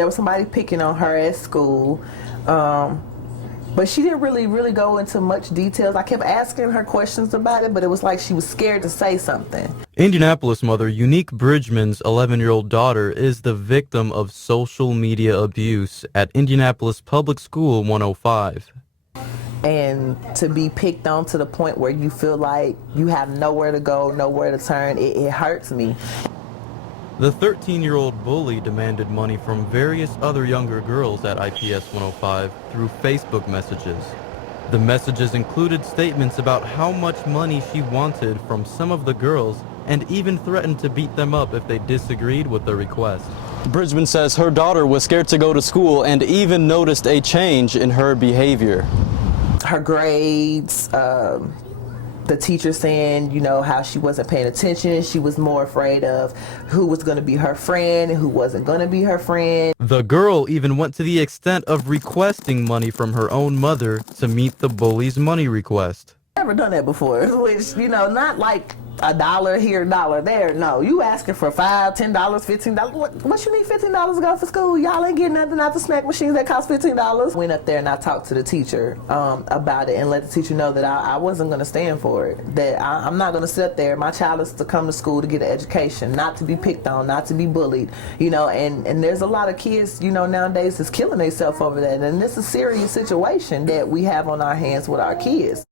there was somebody picking on her at school. But she didn't really go into much details. I kept asking her questions about it, but it was like she was scared to say something. Indianapolis mother Unique Bridgman's 11-year-old daughter is the victim of social media abuse at Indianapolis Public School 105. And to be picked on to the point where you feel like you have nowhere to go, nowhere to turn, it hurts me. The 13-year-old bully demanded money from various other younger girls at IPS 105 through Facebook messages. The messages included statements about how much money she wanted from some of the girls and even threatened to beat them up if they disagreed with the request. Bridgman says her daughter was scared to go to school and even noticed a change in her behavior. Her grades, the teacher saying, you know, how she wasn't paying attention. She was more afraid of who was going to be her friend and who wasn't going to be her friend. The girl even went to the extent of requesting money from her own mother to meet the bully's money request. Never done that before, which, you know, not like $1 here, $1 there. No, you asking for $5, $10, $15. What you need $15 to go for school? Y'all ain't getting nothing out the snack machines that cost $15. Went up there and I talked to the teacher about it and let the teacher know that I wasn't going to stand for it. That I'm not going to sit there. My child is to come to school to get an education, not to be picked on, not to be bullied. You know, and there's a lot of kids, you know, nowadays that's killing themselves over that. And this is a serious situation that we have on our hands with our kids.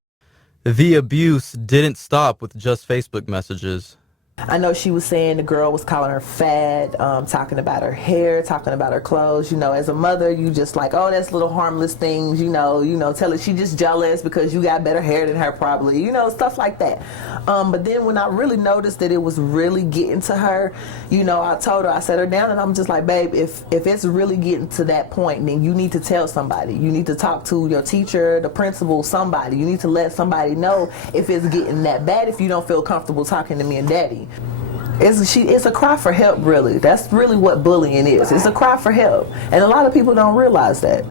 The abuse didn't stop with just Facebook messages. I know she was saying the girl was calling her fat, talking about her hair, talking about her clothes. You know, as a mother, you just like, oh, that's little harmless things, you know, tell her she just jealous because you got better hair than her probably, you know, stuff like that. But then when I really noticed that it was really getting to her, you know, I told her, I sat her down and I'm just like, babe, if it's really getting to that point, then you need to tell somebody. You need to talk to your teacher, the principal, somebody. You need to let somebody know if it's getting that bad, if you don't feel comfortable talking to me and daddy. It's a cry for help, really. That's really what bullying is. It's a cry for help. And a lot of people don't realize that.